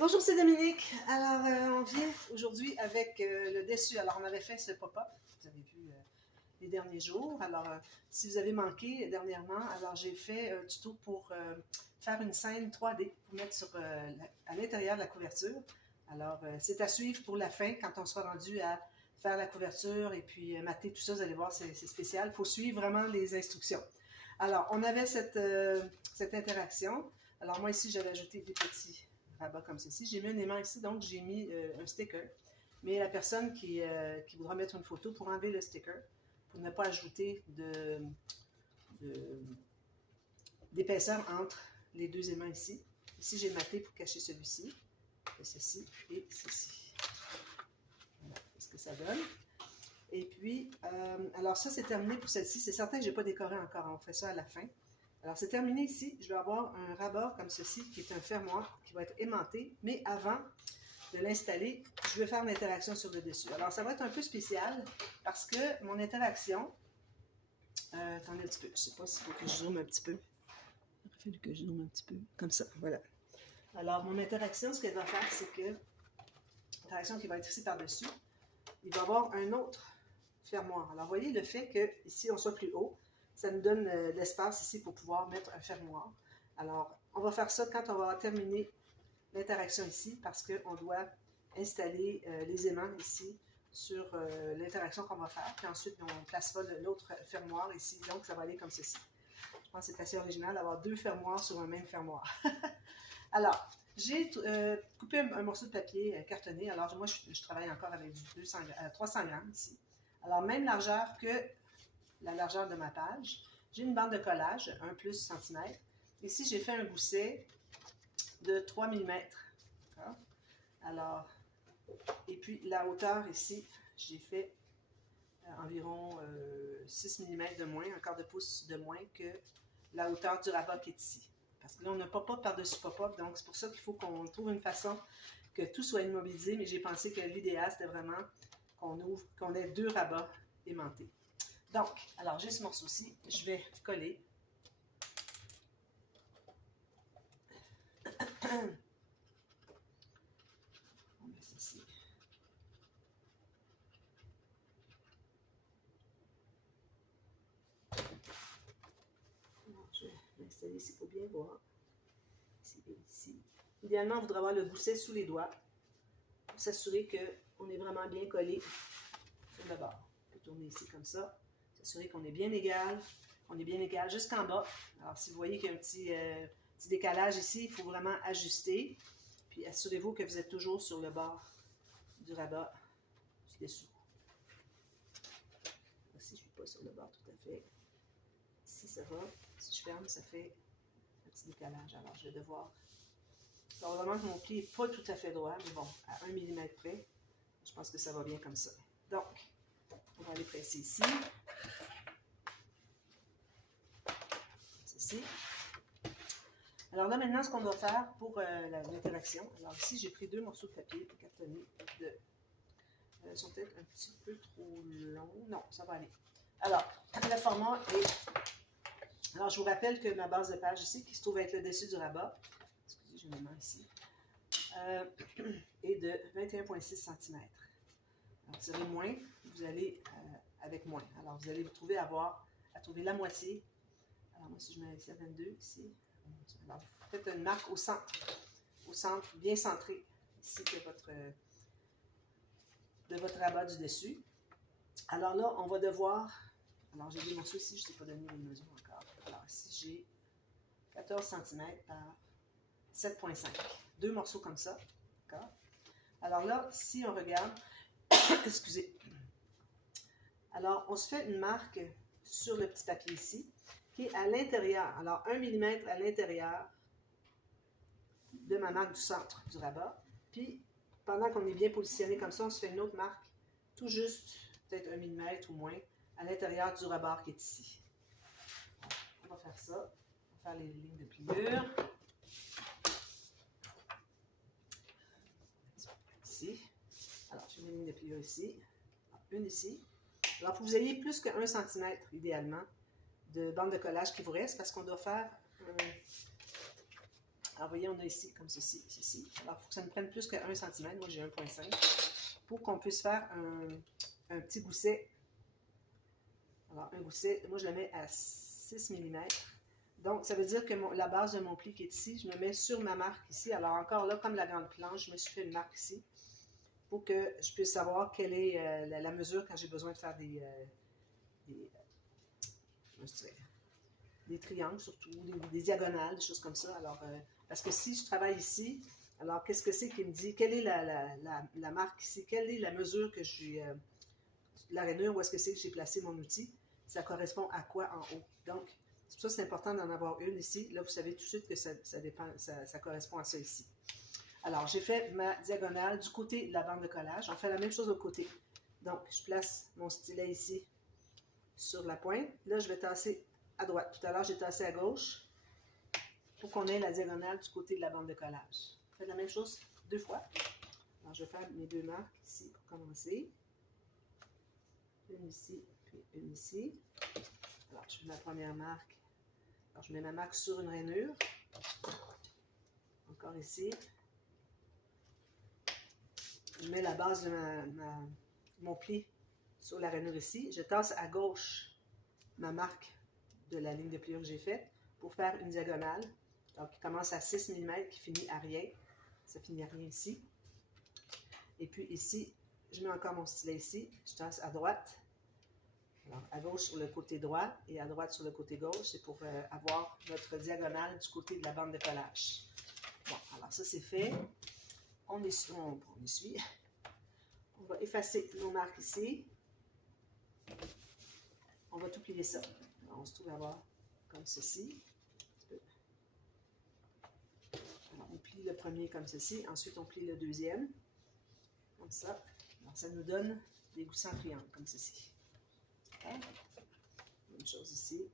Bonjour, c'est Dominique. Alors, on vient aujourd'hui avec le dessus. Alors, on avait fait ce pop-up, vous avez vu les derniers jours. Alors, si vous avez manqué dernièrement, alors j'ai fait un tuto pour faire une scène 3D pour mettre à l'intérieur de la couverture. Alors, c'est à suivre pour la fin, quand on sera rendu à faire la couverture et puis mater tout ça, vous allez voir, c'est spécial. Il faut suivre vraiment les instructions. Alors, on avait cette interaction. Alors, moi ici, j'avais ajouté des petits rabats comme ceci. J'ai mis un aimant ici, donc j'ai mis un sticker. Mais la personne qui voudra mettre une photo pour enlever le sticker, pour ne pas ajouter d'épaisseur entre les deux aimants ici. Ici, j'ai maté pour cacher celui-ci, ceci et ceci. Voilà ce que ça donne. Et puis, alors ça, c'est terminé pour celle-ci. C'est certain que je n'ai pas décoré encore. On fait ça à la fin. Alors, c'est terminé ici. Je vais avoir un rabat comme ceci, qui est un fermoir, qui va être aimanté. Mais avant de l'installer, je vais faire une interaction sur le dessus. Alors, ça va être un peu spécial parce que mon interaction... attendez un petit peu. Je ne sais pas s'il faut que je zoome un petit peu. Il aurait fallu que je zoome un petit peu. Comme ça, voilà. Alors, mon interaction, ce qu'elle va faire, c'est que... L'interaction qui va être ici par-dessus, il va y avoir un autre fermoir. Alors, voyez le fait que ici on soit plus haut, ça nous donne l'espace ici pour pouvoir mettre un fermoir. Alors, on va faire ça quand on va terminer l'interaction ici, parce qu'on doit installer les aimants ici sur l'interaction qu'on va faire. Puis ensuite, on placera l'autre fermoir ici. Donc, ça va aller comme ceci. Je pense que c'est assez original d'avoir deux fermoirs sur un même fermoir. Alors, j'ai coupé un morceau de papier cartonné. Alors, moi, je travaille encore avec du 300 grammes ici. Alors, même largeur que la largeur de ma page. J'ai une bande de collage, 1 plus centimètre. Ici, j'ai fait un gousset de 3 mm. Alors, et puis la hauteur ici, j'ai fait environ 6 mm de moins, un quart de pouce de moins que la hauteur du rabat qui est ici. Parce que là, on a pop-up par-dessus pop-up, donc c'est pour ça qu'il faut qu'on trouve une façon que tout soit immobilisé, mais j'ai pensé que l'idéal, c'était vraiment qu'on ait deux rabats aimantés. Donc, alors j'ai ce morceau-ci, je vais coller. On met ceci. Alors, je vais l'installer ici pour bien voir. Ici et ici. Idéalement, on voudrait avoir le gousset sous les doigts pour s'assurer qu'on est vraiment bien collé sur le bord. On peut tourner ici comme ça. S'assurer qu'on est bien égal. On est bien égal jusqu'en bas. Alors, si vous voyez qu'il y a un petit décalage ici, il faut vraiment ajuster. Puis, assurez-vous que vous êtes toujours sur le bord du rabat du dessous. Ici, je ne suis pas sur le bord tout à fait. Ici, ça va. Si je ferme, ça fait un petit décalage. Alors, je vais devoir... Probablement que mon pied n'est pas tout à fait droit, mais bon, à 1 mm près, je pense que ça va bien comme ça. Donc, on va aller presser ici. Ceci. Alors là, maintenant, ce qu'on doit faire pour l'interaction. Alors ici, j'ai pris deux morceaux de papier cartonné. Ils sont peut-être un petit peu trop longs. Non, ça va aller. Alors, le format est... Alors, je vous rappelle que ma base de page ici, qui se trouve être le dessus du rabat, excusez, j'ai mes mains ici, est de 21,6 cm. Alors, vous avez moins, vous allez avec moins. Alors, vous allez vous trouver à trouver la moitié. Alors, moi, si je mets ici à 22, ici, alors, faites une marque au centre, bien centré, ici, de votre rabat du dessus. Alors là, on va devoir... Alors, j'ai des morceaux ici, je ne sais pas donner les mesures encore. Alors, ici, j'ai 14 cm par 7,5. Deux morceaux comme ça. D'accord? Alors là, si on regarde... excusez. Alors, on se fait une marque sur le petit papier ici, qui est à l'intérieur. Alors, 1 mm à l'intérieur de ma marque du centre du rabat. Puis, pendant qu'on est bien positionné comme ça, on se fait une autre marque, tout juste, peut-être 1 mm ou moins, à l'intérieur du rebord qui est ici. On va faire ça. On va faire les lignes de pliure. Ici. Alors, j'ai mes lignes de pliure ici. Une ici. Alors, il faut que vous ayez plus que 1 cm, idéalement, de bande de collage qui vous reste, parce qu'on doit faire Alors, vous voyez, on a ici, comme ceci, ceci. Alors, il faut que ça ne prenne plus que 1 cm. Moi, j'ai 1,5 pour qu'on puisse faire un petit gousset. Alors, un gousset, moi, je le mets à 6 mm. Donc, ça veut dire que la base de mon pli qui est ici, je me mets sur ma marque ici. Alors, encore là, comme la grande planche, je me suis fait une marque ici pour que je puisse savoir quelle est la mesure quand j'ai besoin de faire des triangles surtout, des diagonales, des choses comme ça. Alors, parce que si je travaille ici, alors qu'est-ce que c'est qui me dit? Quelle est la marque ici? Quelle est la mesure que j'ai, la rainure, où est-ce que c'est que j'ai placé mon outil? Ça correspond à quoi en haut? Donc, c'est pour ça que c'est important d'en avoir une ici. Là, vous savez tout de suite que ça correspond à ça ici. Alors, j'ai fait ma diagonale du côté de la bande de collage. On fait la même chose de l'autre côté. Donc, je place mon stylet ici sur la pointe. Là, je vais tasser à droite. Tout à l'heure, j'ai tassé à gauche pour qu'on ait la diagonale du côté de la bande de collage. Faites la même chose 2 fois. Alors, je vais faire mes 2 marques ici pour commencer. Une ici, puis une ici. Alors, je fais ma première marque. Alors, je mets ma marque sur une rainure. Encore ici. Je mets la base de mon pli sur la rainure ici. Je tasse à gauche ma marque de la ligne de pliure que j'ai faite pour faire une diagonale. Donc, qui commence à 6 mm, qui finit à rien. Ça finit à rien ici. Et puis ici, je mets encore mon stylet ici. Je tasse à droite. Alors, à gauche sur le côté droit et à droite sur le côté gauche. C'est pour avoir notre diagonale du côté de la bande de collage. Bon, alors ça c'est fait. On essuie. On va effacer nos marques ici. On va tout plier ça. Alors, on se trouve à avoir comme ceci. Alors, on plie le premier comme ceci. Ensuite, on plie le deuxième. Comme ça. Alors, ça nous donne des goussets en triangle, comme ceci. Okay. Même chose ici.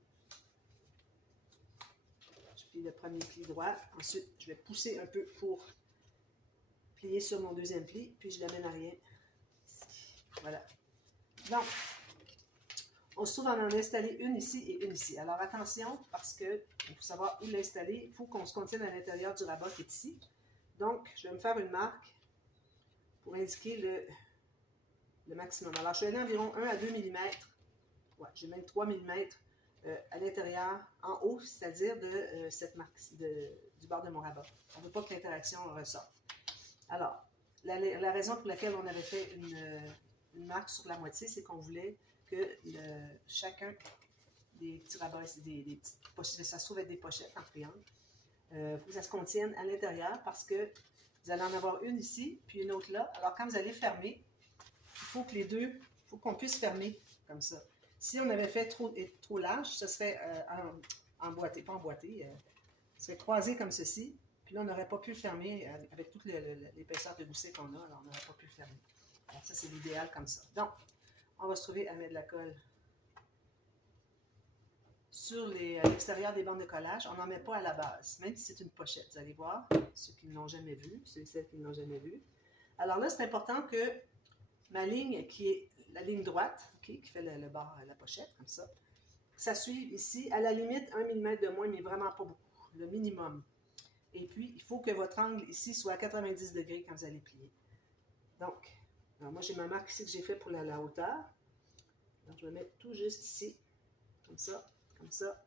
Je plie le premier pli droit. Ensuite, je vais pousser un peu pour plier sur mon deuxième pli. Puis, je l'amène à rien. Voilà. Donc, on se trouve à en installer une ici et une ici. Alors, attention, parce que il faut savoir où l'installer. Il faut qu'on se contienne à l'intérieur du rabat qui est ici. Donc, je vais me faire une marque pour indiquer le maximum. Alors, je vais aller environ 1 à 2 mm. Ouais, j'ai même 3 mm à l'intérieur, en haut, c'est-à-dire de cette marque du bord de mon rabat. On ne veut pas que l'interaction ressorte. Alors, la raison pour laquelle on avait fait une marque sur la moitié, c'est qu'on voulait que chacun des petits rabats, des petites pochettes, ça se trouve être des pochettes en triangle, il faut que ça se contienne à l'intérieur parce que vous allez en avoir une ici, puis une autre là. Alors, quand vous allez fermer, il faut que les deux, il faut qu'on puisse fermer comme ça. Si on avait fait trop large, ce serait emboîté, pas emboîté, ce serait croisé comme ceci. Puis là, on n'aurait pas pu le fermer avec toute l'épaisseur de gousset qu'on a, alors on n'aurait pas pu le fermer. Alors ça, c'est l'idéal comme ça. Donc, on va se trouver à mettre de la colle sur l'extérieur des bandes de collage. On n'en met pas à la base, même si c'est une pochette. Vous allez voir, ceux qui ne l'ont jamais vu, ceux et celles qui ne l'ont jamais vu. Alors là, c'est important que ma ligne, qui est la ligne droite, okay, qui fait le bord à la pochette, comme ça suive ici, à la limite, 1 mm de moins, mais vraiment pas beaucoup, le minimum. Et puis, il faut que votre angle ici soit à 90 degrés quand vous allez plier. Donc, alors moi, j'ai ma marque ici que j'ai fait pour la hauteur. Donc, je vais mettre tout juste ici, comme ça, comme ça.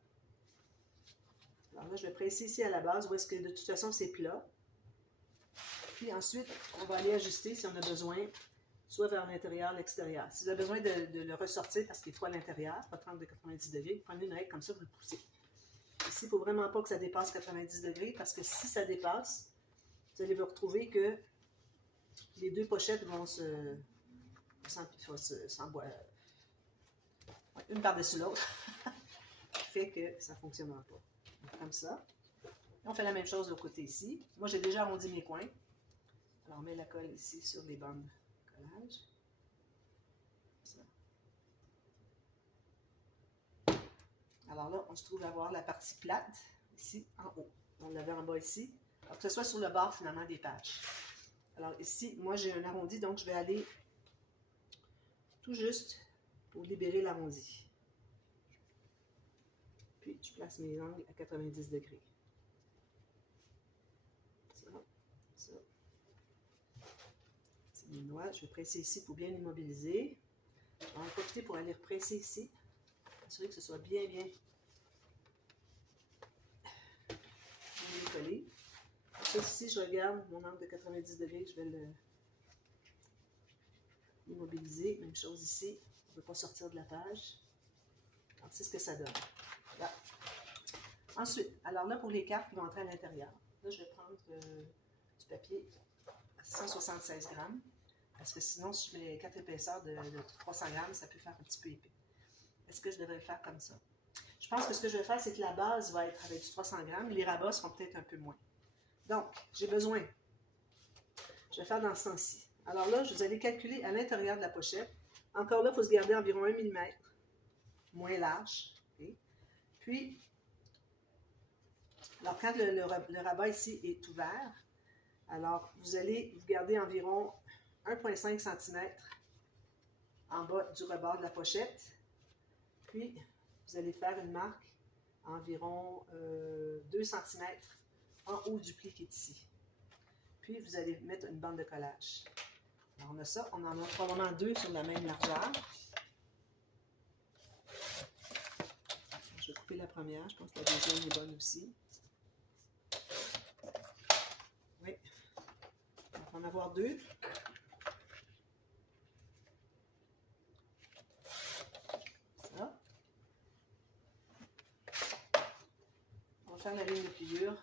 Alors là, je vais presser ici à la base, où est-ce que de toute façon, c'est plat. Puis ensuite, on va aller ajuster si on a besoin, soit vers l'intérieur, l'extérieur. Si vous avez besoin de le ressortir parce qu'il est trop à l'intérieur, votre angle de 90 degrés, vous prenez une règle comme ça, vous le poussez. Ici, il ne faut vraiment pas que ça dépasse 90 degrés parce que si ça dépasse, vous allez vous retrouver que les deux pochettes vont s'emboîter une par-dessus l'autre, qui fait que ça ne fonctionnera pas. Donc, comme ça. Et on fait la même chose de l'autre côté ici. Moi, j'ai déjà arrondi mes coins. Alors, on met la colle ici sur les bandes de collage. Ça. Alors là, on se trouve à avoir la partie plate, ici, en haut. On l'avait en bas ici. Alors que ce soit sur le bord, finalement, des pages. Alors ici, moi, j'ai un arrondi, donc je vais aller tout juste pour libérer l'arrondi. Puis, je place mes angles à 90 degrés. C'est mes doigts. Je vais presser ici pour bien immobiliser. On va profiter pour aller represser ici. Assurer que ce soit bien collé. Ensuite, ici, je regarde mon angle de 90 degrés. Je vais l'immobiliser. Même chose ici. On ne peut pas sortir de la page. Alors, c'est ce que ça donne. Là. Ensuite, alors là, pour les cartes qui vont entrer à l'intérieur, là, je vais prendre du papier à 176 grammes. Parce que sinon, si je mets 4 épaisseurs de 300 grammes, ça peut faire un petit peu épais. Est-ce que je devrais le faire comme ça? Je pense que ce que je vais faire, c'est que la base va être avec du 300 grammes. Les rabats seront peut-être un peu moins. Donc, j'ai besoin, je vais faire dans ce sens-ci. Alors là, vous allez calculer à l'intérieur de la pochette. Encore là, il faut se garder environ 1 mm, moins large. Okay? Puis, alors quand le rabat ici est ouvert, alors vous allez vous garder environ 1,5 cm en bas du rebord de la pochette. Puis, vous allez faire une marque environ 2 cm en haut du pli qui est ici. Puis, vous allez mettre une bande de collage. Alors, on a ça. On en a probablement 2 sur la même largeur. Je vais couper la première. Je pense que la deuxième est bonne aussi. Oui. On va en avoir 2. Ça. On va faire la ligne de pliure.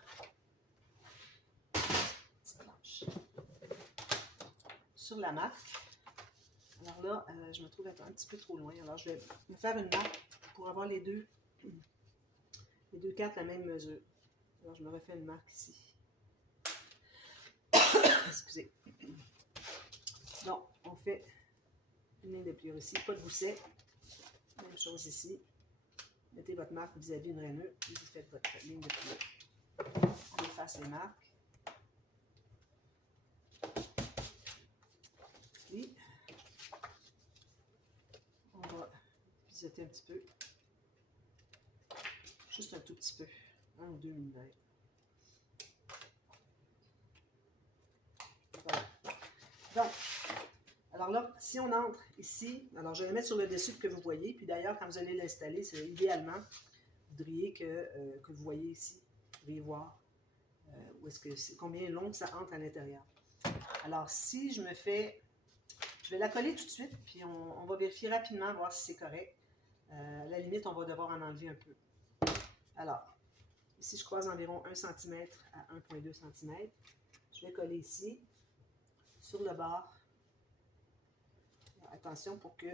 Sur la marque. Alors là, je me trouve un petit peu trop loin. Alors, je vais me faire une marque pour avoir les deux cartes la même mesure. Alors, je me refais une marque ici. Excusez. Donc, on fait une ligne de pliure ici. Pas de gousset. Même chose ici. Mettez votre marque vis-à-vis une rainure et vous faites votre ligne de pliure. On efface les marques. Puis, on va pisoter un petit peu. Juste un tout petit peu. 1 ou 2 mm. Voilà. Donc, alors là, si on entre ici, alors je vais le mettre sur le dessus que vous voyez. Puis d'ailleurs, quand vous allez l'installer, c'est idéalement, vous voudriez que vous voyez ici, vous devriez voir où est-ce que c'est, combien long ça entre à l'intérieur. Alors, si je me fais, je vais la coller tout de suite, puis on va vérifier rapidement, voir si c'est correct. À la limite, on va devoir en enlever un peu. Alors, ici, je croise environ 1 cm à 1,2 cm. Je vais coller ici, sur le bord. Attention pour que,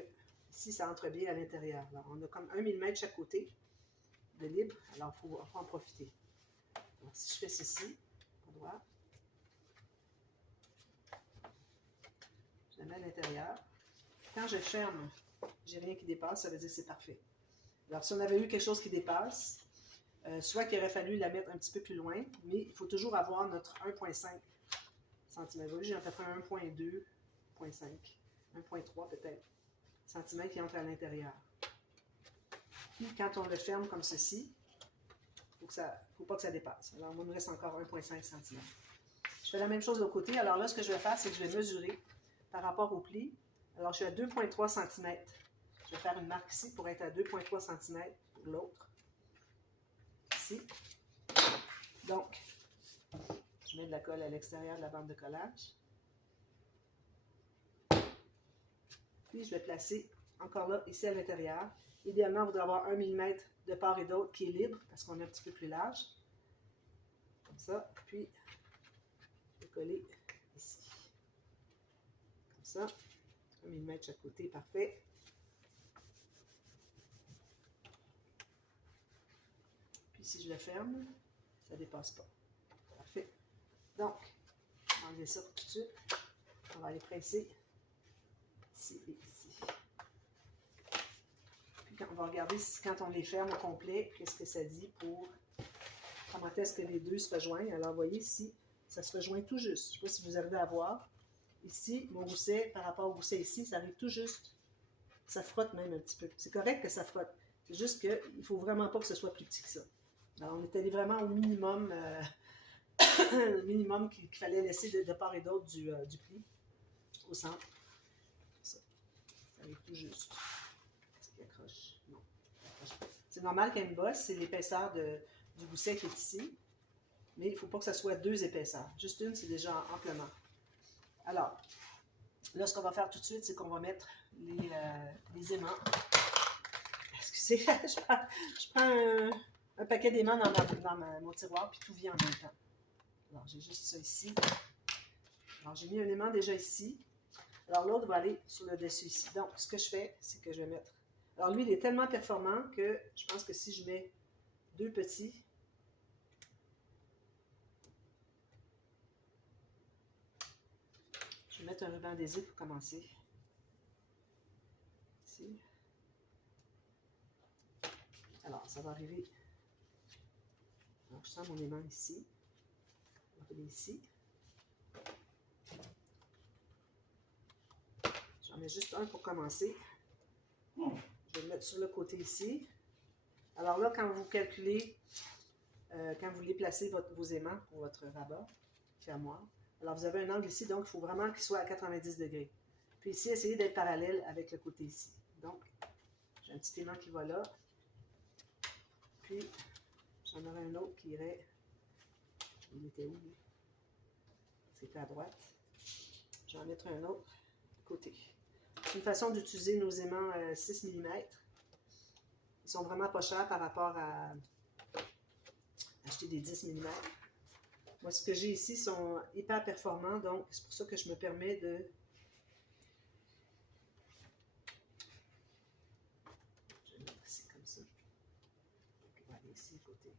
ici, ça entre bien à l'intérieur. Alors, on a comme 1 mm de chaque côté de libre, alors il faut en profiter. Donc, si je fais ceci, à droite, je la mets à l'intérieur. Quand je ferme, j'ai rien qui dépasse, ça veut dire que c'est parfait. Alors, si on avait eu quelque chose qui dépasse, soit qu'il aurait fallu la mettre un petit peu plus loin, mais il faut toujours avoir notre 1,5 cm. J'ai à peu près 1,2, 1,5, 1,3 peut-être cm qui entre à l'intérieur. Puis, quand on le ferme comme ceci, il ne faut pas que ça dépasse. Alors, moi, il me reste encore 1,5 cm. Je fais la même chose de l'autre côté. Alors là, ce que je vais faire, c'est que je vais mesurer par rapport au pli. Alors, je suis à 2,3 cm. Je vais faire une marque ici pour être à 2,3 cm pour l'autre. Ici. Donc, je mets de la colle à l'extérieur de la bande de collage. Puis, je vais placer encore là, ici à l'intérieur. Idéalement, vous devez avoir 1 mm de part et d'autre qui est libre parce qu'on est un petit peu plus large. Comme ça. Puis, je vais coller ici. Comme ça. 1 mm de chaque côté, parfait. Puis, si je le ferme, ça ne dépasse pas. Parfait. Donc, on va enlever ça tout de suite. On va aller presser ici et ici. Puis, on va regarder quand on les ferme au complet, qu'est-ce que ça dit pour comment est-ce que les deux se rejoignent. Alors, vous voyez ici, ça se rejoint tout juste. Je ne sais pas si vous arrivez à voir. Ici, mon gousset, par rapport au gousset ici, ça arrive tout juste. Ça frotte même un petit peu. C'est correct que ça frotte. C'est juste qu'il ne faut vraiment pas que ce soit plus petit que ça. Alors, on est allé vraiment au minimum, le minimum qu'il fallait laisser de part et d'autre du pli. au centre. Ça arrive tout juste. Est-ce qu'il accroche? Non. C'est normal qu'il y ait une bosse, c'est l'épaisseur du gousset qui est ici. Mais il ne faut pas que ça soit 2 épaisseurs. Juste une, c'est déjà amplement. Alors, là, ce qu'on va faire tout de suite, c'est qu'on va mettre les aimants. Excusez, je prends un paquet d'aimants dans mon tiroir, puis tout vient en même temps. Alors, j'ai juste ça ici. Alors, j'ai mis un aimant déjà ici. Alors, l'autre va aller sur le dessus ici. Donc, ce que je fais, c'est que je vais mettre... Alors, lui, il est tellement performant que je pense que si je mets 2 petits... Je vais mettre un ruban adhésif pour commencer. Ici. Alors, ça va arriver. Alors, je sens mon aimant ici. On va aller ici. J'en mets juste un pour commencer. Je vais le mettre sur le côté ici. Alors là, quand vous calculez, quand vous voulez placer vos aimants pour votre rabat fermoir, alors vous avez un angle ici, donc il faut vraiment qu'il soit à 90 degrés. Puis ici, essayez d'être parallèle avec le côté ici. Donc, j'ai un petit aimant qui va là. Puis, j'en aurai un autre qui irait... Il était où, lui? C'était à droite. Je vais en mettre un autre côté. C'est une façon d'utiliser nos aimants 6 mm. Ils sont vraiment pas chers par rapport à acheter des 10 mm. Moi, ce que j'ai ici sont hyper performants, donc c'est pour ça que je me permets de... Je vais mettre ici comme ça. On va aller ici, côté.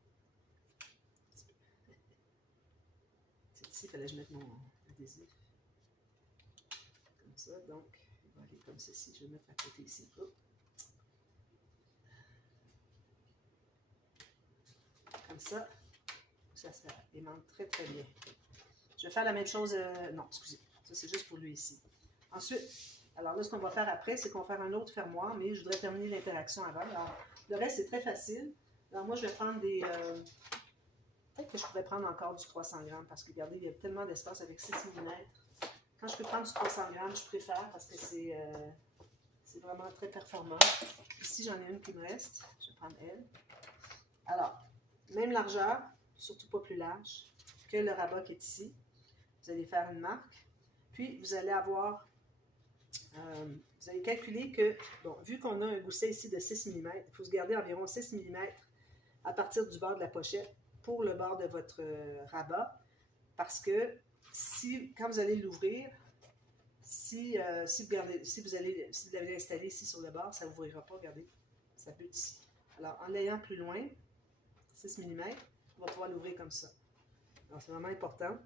C'est ici, il fallait que je mette mon adhésif. Comme ça, donc, il va aller comme ceci. Je vais mettre à côté ici. Hop. Comme ça. Ça aimante très très bien. Je vais faire la même chose, non, excusez, ça c'est juste pour lui ici. Ensuite, alors là, ce qu'on va faire après, c'est qu'on va faire un autre fermoir, mais je voudrais terminer l'interaction avant. Alors, le reste, c'est très facile. Alors moi, je vais prendre des... peut-être que je pourrais prendre encore du 300 grammes, parce que regardez, il y a tellement d'espace avec 6 mm. Quand je peux prendre du 300 grammes, je préfère, parce que c'est vraiment très performant. Ici, j'en ai une qui me reste. Je vais prendre elle. Alors, même largeur, surtout pas plus large que le rabat qui est ici. Vous allez faire une marque, puis vous allez avoir, vous allez calculer que, bon, vu qu'on a un gousset ici de 6 mm, il faut se garder environ 6 mm à partir du bord de la pochette pour le bord de votre rabat, parce que quand vous allez l'ouvrir, si vous l'avez installé ici sur le bord, ça ne vous ouvrira pas, regardez, ça bute ici. Alors, en l'ayant plus loin, 6 mm, on va pouvoir l'ouvrir comme ça. Alors, c'est vraiment important.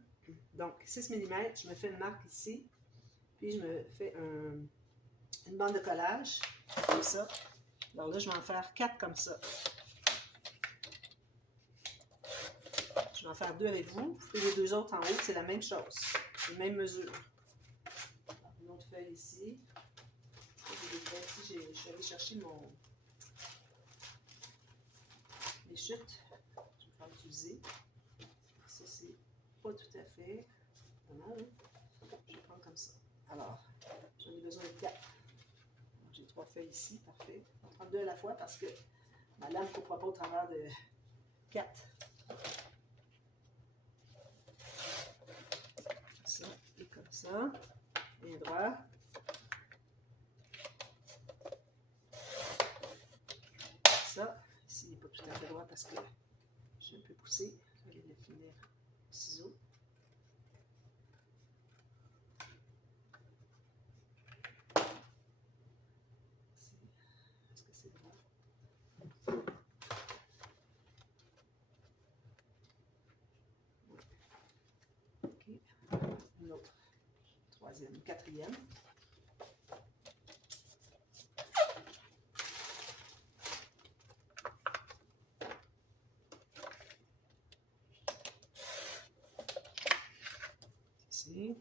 Donc, 6 mm, je me fais une marque ici, puis je me fais une bande de collage, comme ça. Alors là, je vais en faire 4 comme ça. Je vais en faire 2 avec vous. Vous faites les 2 autres en haut, c'est la même chose, les mêmes mesures. Alors, une autre feuille ici. Je suis allée chercher les chutes. Je vais faire utiliser. Ça, c'est pas tout à fait. Non, je vais prendre comme ça. Alors, j'en ai besoin de 4. J'ai 3 feuilles ici, parfait. On va prendre 2 à la fois parce que ma lame ne coupera pas au travers de 4. Ça, et comme ça. Et droit. Ça, ici, il n'est pas tout à fait droit parce que j'ai un peu poussé. Je vais le finir au ciseau. Est-ce que c'est droit? OK. Une autre. Troisième, quatrième. Ici.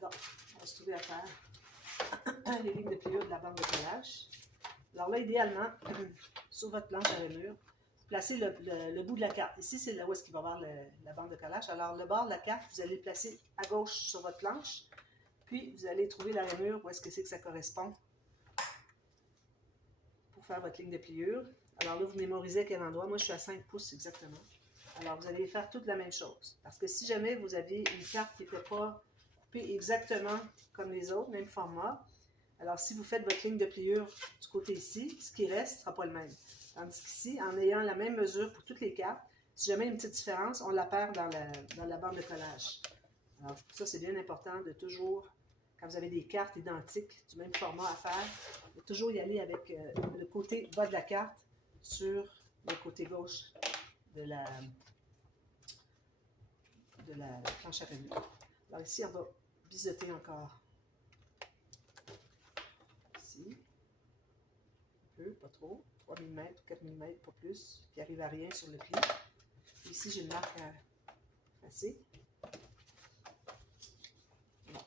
Donc, on va se trouver à faire les lignes de pliure de la bande de collage. Alors là, idéalement, sur votre planche à rainure, placez le bout de la carte. Ici, c'est là où est-ce qu'il va y avoir la bande de collage. Alors, le bord de la carte, vous allez le placer à gauche sur votre planche. Puis, vous allez trouver la rainure où est-ce que c'est que ça correspond pour faire votre ligne de pliure. Alors là, vous mémorisez à quel endroit. Moi, je suis à 5 pouces exactement. Alors, vous allez faire toute la même chose. Parce que si jamais vous aviez une carte qui n'était pas coupée exactement comme les autres, même format, alors si vous faites votre ligne de pliure du côté ici, ce qui reste ne sera pas le même. Tandis qu'ici, en ayant la même mesure pour toutes les cartes, si jamais une petite différence, on la perd dans la bande de collage. Alors, ça, c'est bien important de toujours, quand vous avez des cartes identiques du même format à faire, de toujours y aller avec le côté bas de la carte sur le côté gauche de la planche à rainure. Alors ici, on va biseauter encore. Ici, un peu, pas trop, 3 mm ou 4 mm, pas plus, qui arrive à rien sur le pli. Ici, j'ai une marque à passer.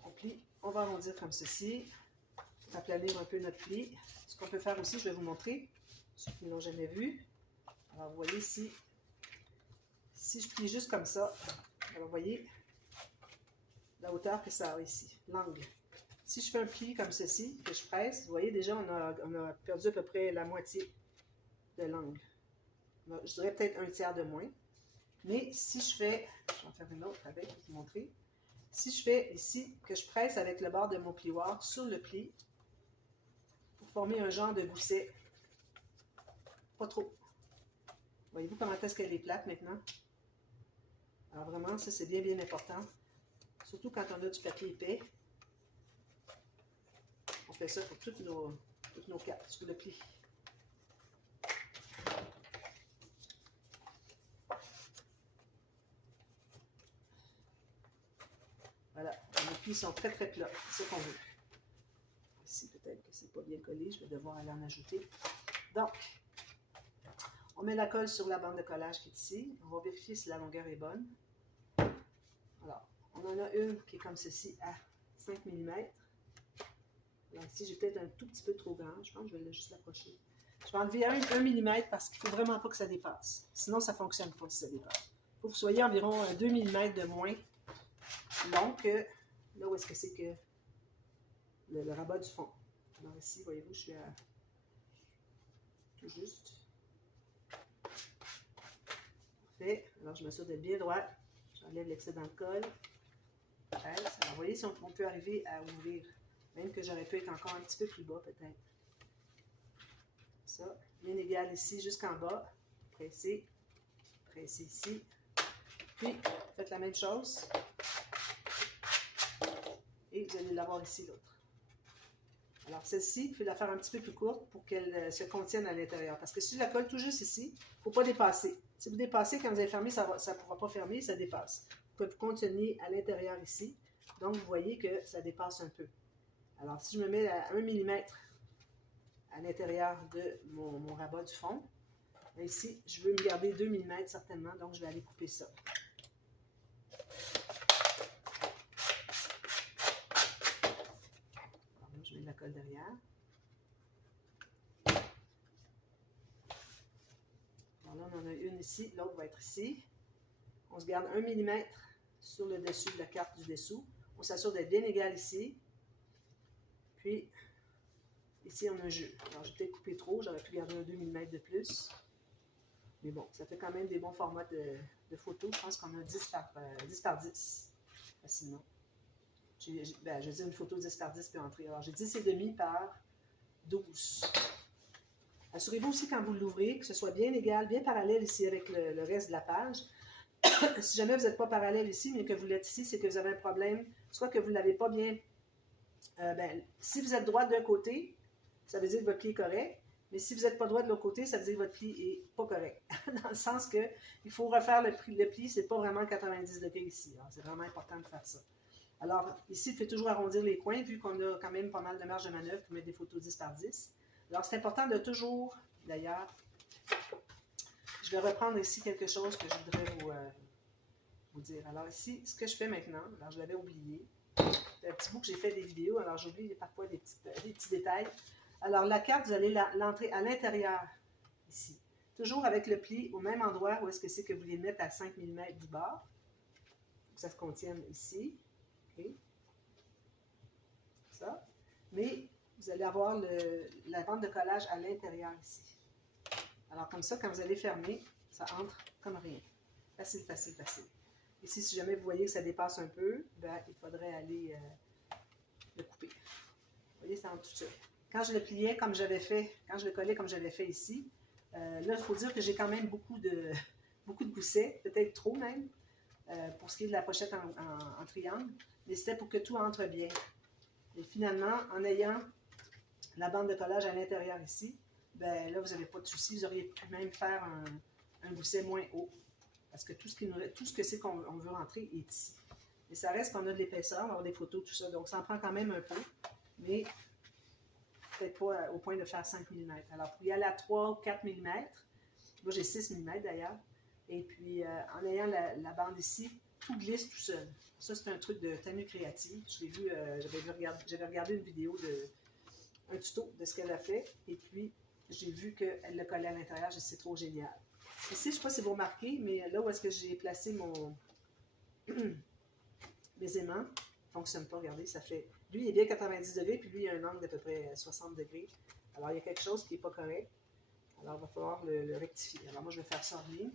On plie, on va arrondir comme ceci, aplanir un peu notre pli. Ce qu'on peut faire aussi, je vais vous montrer, ceux qui ne l'ont jamais vu. Alors, vous voyez ici, si je plie juste comme ça, alors vous voyez la hauteur que ça a ici, l'angle. Si je fais un pli comme ceci, que je presse, vous voyez déjà, on a perdu à peu près la moitié de l'angle. Je dirais peut-être un tiers de moins. Mais si je fais, je vais en faire une autre avec pour vous montrer. Si je fais ici, que je presse avec le bord de mon plioir sur le pli, pour former un genre de gousset, pas trop. Voyez-vous comment est-ce qu'elle est plate maintenant? Alors vraiment, ça c'est bien, bien important. Surtout quand on a du papier épais. On fait ça pour toutes nos cartes sur le pli. Voilà, les plis sont très très plats, c'est ce qu'on veut. Ici, peut-être que c'est pas bien collé, je vais devoir aller en ajouter. Donc, on met la colle sur la bande de collage qui est ici. On va vérifier si la longueur est bonne. Alors, on en a une qui est comme ceci à 5 mm. Alors ici, j'ai peut-être un tout petit peu trop grand. Je pense que je vais juste l'approcher. Je vais enlever 1 mm parce qu'il ne faut vraiment pas que ça dépasse. Sinon, ça ne fonctionne pas si ça dépasse. Il faut que vous soyez environ 2 mm de moins long que là où est-ce que c'est que le rabat du fond. Alors ici, voyez-vous, je suis à tout juste. Parfait. Alors, je m'assure d'être bien droit. J'enlève l'excédent de colle. Alors, vous voyez, si on peut arriver à ouvrir, même que j'aurais pu être encore un petit peu plus bas, peut-être. Ça, bien égal ici jusqu'en bas. Pressez. Pressez ici. Puis, faites la même chose. Et vous allez l'avoir ici, l'autre. Alors, celle-ci, il faut la faire un petit peu plus courte pour qu'elle se contienne à l'intérieur. Parce que si je la colle tout juste ici, il ne faut pas dépasser. Si vous dépassez, quand vous allez fermer, ça ne pourra pas fermer, ça dépasse. Vous pouvez vous contenir à l'intérieur ici. Donc, vous voyez que ça dépasse un peu. Alors, si je me mets à 1 mm à l'intérieur de mon rabat du fond, ici, je veux me garder 2 mm certainement, donc je vais aller couper ça. Alors, je mets de la colle derrière. Alors là, on en a une ici, l'autre va être ici. On se garde 1 mm sur le dessus de la carte du dessous. On s'assure d'être bien égal ici. Puis, ici, on a un jeu. Alors, j'ai peut-être coupé trop. J'aurais pu garder un 2 mm de plus. Mais bon, ça fait quand même des bons formats de photos. Je pense qu'on a 10 par 10. Facilement. Je dis une photo 10 par 10 puis entrer. Alors, j'ai 10,5 par 12. Assurez-vous aussi quand vous l'ouvrez que ce soit bien égal, bien parallèle ici avec le reste de la page. Si jamais vous n'êtes pas parallèle ici, mais que vous l'êtes ici, c'est que vous avez un problème, soit que vous ne l'avez pas bien. Si vous êtes droit d'un côté, ça veut dire que votre pli est correct. Mais si vous n'êtes pas droit de l'autre côté, ça veut dire que votre pli n'est pas correct. Dans le sens qu'il faut refaire le pli, c'est pas vraiment 90 degrés ici. C'est vraiment important de faire ça. Alors, ici, il faut toujours arrondir les coins, vu qu'on a quand même pas mal de marge de manœuvre pour mettre des photos 10 par 10. Alors, c'est important de toujours, d'ailleurs, je vais reprendre ici quelque chose que je voudrais vous dire. Alors ici, ce que je fais maintenant, alors je l'avais oublié, c'est un petit bout que j'ai fait des vidéos, alors j'oublie parfois des petits détails. Alors, la carte, vous allez l'entrer à l'intérieur, ici. Toujours avec le pli au même endroit où est-ce que c'est que vous voulez mettre à 5 mm du bord. Il faut que ça se contienne ici. Okay. Ça. Mais vous allez avoir la bande de collage à l'intérieur ici. Alors, comme ça, quand vous allez fermer, ça entre comme rien. Facile, facile, facile. Ici, si jamais vous voyez que ça dépasse un peu, ben, il faudrait aller le couper. Vous voyez, ça entre tout seul. Quand je le pliais comme j'avais fait, quand je le collais comme j'avais fait ici, là, il faut dire que j'ai quand même beaucoup de goussets, peut-être trop même, pour ce qui est de la pochette en triangle, mais c'était pour que tout entre bien. Et finalement, en ayant la bande de collage à l'intérieur ici, ben là, vous n'avez pas de souci, vous auriez pu même faire un gousset moins haut, parce que tout ce que c'est qu'on veut rentrer est ici. Et ça reste qu'on a de l'épaisseur, on va avoir des photos, tout ça, donc ça en prend quand même un peu, mais peut-être pas au point de faire 5 mm. Alors, pour y aller à 3 ou 4 mm, moi j'ai 6 mm d'ailleurs, et puis en ayant la bande ici, tout glisse tout seul. Ça, c'est un truc de Tanu Créative. Je l'ai vu, j'avais regardé une vidéo, un tuto de ce qu'elle a fait, et puis j'ai vu qu'elle le collait à l'intérieur, c'est trop génial. Ici, je ne sais pas si vous remarquez, mais là où est-ce que j'ai placé mes aimants, ne fonctionne pas, regardez, ça fait... Lui, il est bien 90 degrés, puis lui, il a un angle d'à peu près 60 degrés. Alors, il y a quelque chose qui n'est pas correct. Alors, il va falloir le rectifier. Alors, moi, je vais faire ça en ligne.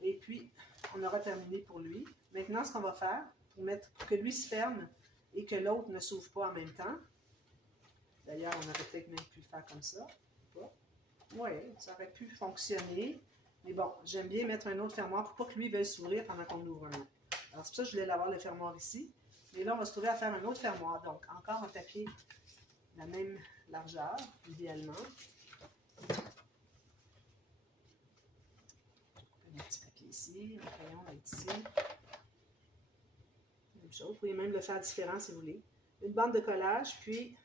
Et puis, on aura terminé pour lui. Maintenant, ce qu'on va faire, pour que lui se ferme et que l'autre ne s'ouvre pas en même temps, d'ailleurs, on aurait peut-être même pu le faire comme ça. Oui, ça aurait pu fonctionner. Mais bon, j'aime bien mettre un autre fermoir pour pas que lui veuille s'ouvrir pendant qu'on ouvre un autre. Alors, c'est pour ça que je voulais avoir le fermoir ici. Et là, on va se trouver à faire un autre fermoir. Donc, encore un papier de la même largeur, idéalement. Un petit papier ici, un crayon va être ici. Même chose. Vous pouvez même le faire différent si vous voulez. Une bande de collage, puis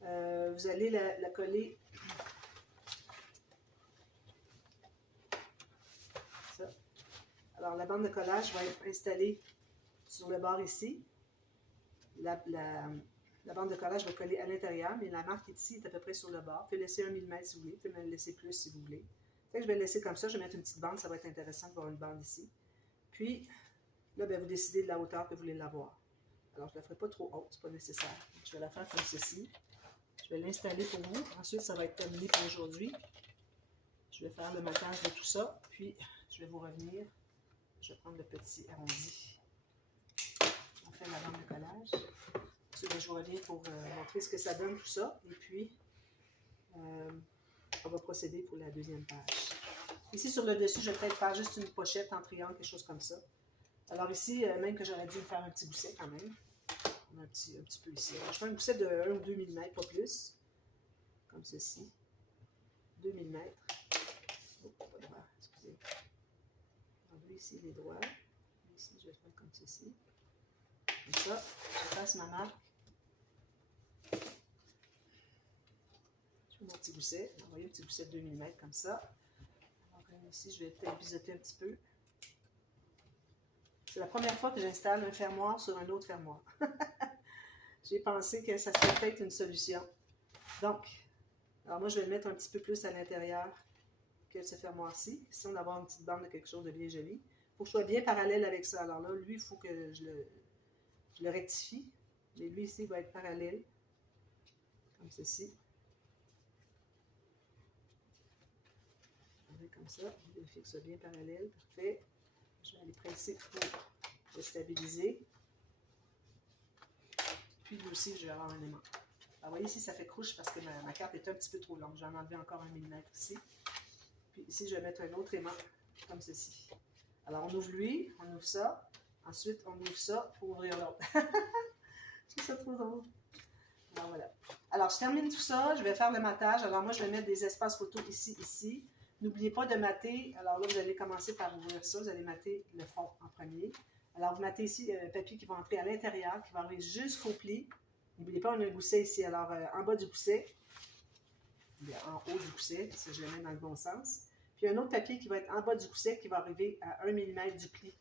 vous allez la coller. Ça. Alors, la bande de collage va être installée sur le bord ici. La bande de collage va coller à l'intérieur, mais la marque ici est à peu près sur le bord. Vous pouvez laisser 1 mm si vous voulez, vous pouvez me laisser plus si vous voulez. Fait que je vais le laisser comme ça, je vais mettre une petite bande, ça va être intéressant d'avoir une bande ici. Puis, là, bien, vous décidez de la hauteur que vous voulez l'avoir. Alors, je ne la ferai pas trop haute, ce n'est pas nécessaire. Je vais la faire comme ceci. Je vais l'installer pour vous. Ensuite, ça va être terminé pour aujourd'hui. Je vais faire le montage de tout ça, puis je vais vous revenir. Je vais prendre le petit arrondi. On fait la bande de collage. Ensuite, je vous reviens pour montrer ce que ça donne, tout ça. Et puis, on va procéder pour la deuxième page. Ici, sur le dessus, je vais peut-être faire juste une pochette en triangle, quelque chose comme ça. Alors ici, même que j'aurais dû faire un petit gousset quand même. On a un petit peu ici. Alors, je fais un gousset de 1 ou 2 mm, pas plus. Comme ceci. 2 mm. Oh, pas droit, excusez. Alors, lui, ici, il est droit. Ici, je vais faire comme ceci. Comme ça, je passe ma marque. Je fais mon petit gousset. Vous voyez, un petit gousset de 2 mm comme ça. Alors, ici, je vais peut-être biseauter un petit peu. C'est la première fois que j'installe un fermoir sur un autre fermoir. J'ai pensé que ça serait peut-être une solution. Donc, alors moi, je vais le mettre un petit peu plus à l'intérieur que ce fermoir-ci. Ici, on va avoir une petite bande de quelque chose de bien joli. Il faut que je sois bien parallèle avec ça. Alors là, lui, il faut que je le rectifie. Mais lui, ici, il va être parallèle. Comme ceci. Comme ça. Vérifier que ce soit bien parallèle. Parfait. Je vais aller presser pour le stabiliser. Puis lui aussi, je vais avoir un aimant. Alors, vous voyez ici, ça fait crouche parce que ma carte est un petit peu trop longue. J'en ai enlevé encore 1 mm ici. Puis ici, je vais mettre un autre aimant, comme ceci. Alors, on ouvre lui, on ouvre ça. Ensuite, on ouvre ça pour ouvrir l'autre. Je trouve ça trop drôle. Alors, voilà. Alors, je termine tout ça. Je vais faire le matage. Alors, moi, je vais mettre des espaces photos ici, ici. N'oubliez pas de mater. Alors là, vous allez commencer par ouvrir ça. Vous allez mater le fond en premier. Alors, vous matez ici un papier qui va entrer à l'intérieur, qui va arriver jusqu'au pli. N'oubliez pas, on a un gousset ici. Alors, en bas du gousset, bien, en haut du gousset, si je le mets dans le bon sens. Puis, un autre papier qui va être en bas du gousset, qui va arriver à 1 mm du pli.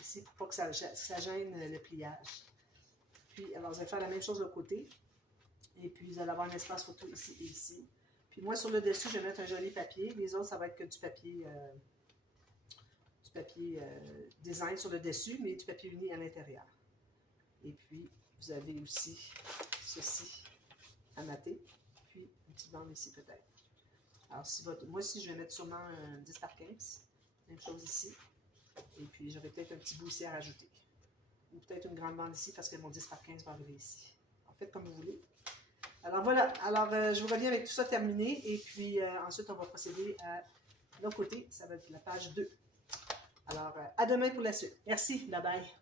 Ici, pour pas que ça gêne le pliage. Puis, alors, vous allez faire la même chose de l'autre côté. Et puis, vous allez avoir un espace photo ici et ici. Puis moi, sur le dessus, je vais mettre un joli papier. Les autres, ça va être que du papier design sur le dessus, mais du papier uni à l'intérieur. Et puis, vous avez aussi ceci à mater. Puis, une petite bande ici peut-être. Alors, moi aussi, je vais mettre sûrement un 10 par 15. Même chose ici. Et puis, j'aurai peut-être un petit bout ici à rajouter. Ou peut-être une grande bande ici parce que mon 10 par 15 va arriver ici. En fait, comme vous voulez. Alors voilà, alors je vous reviens avec tout ça terminé et puis ensuite on va procéder à l'autre côté, ça va être la page 2. Alors à demain pour la suite. Merci, bye bye.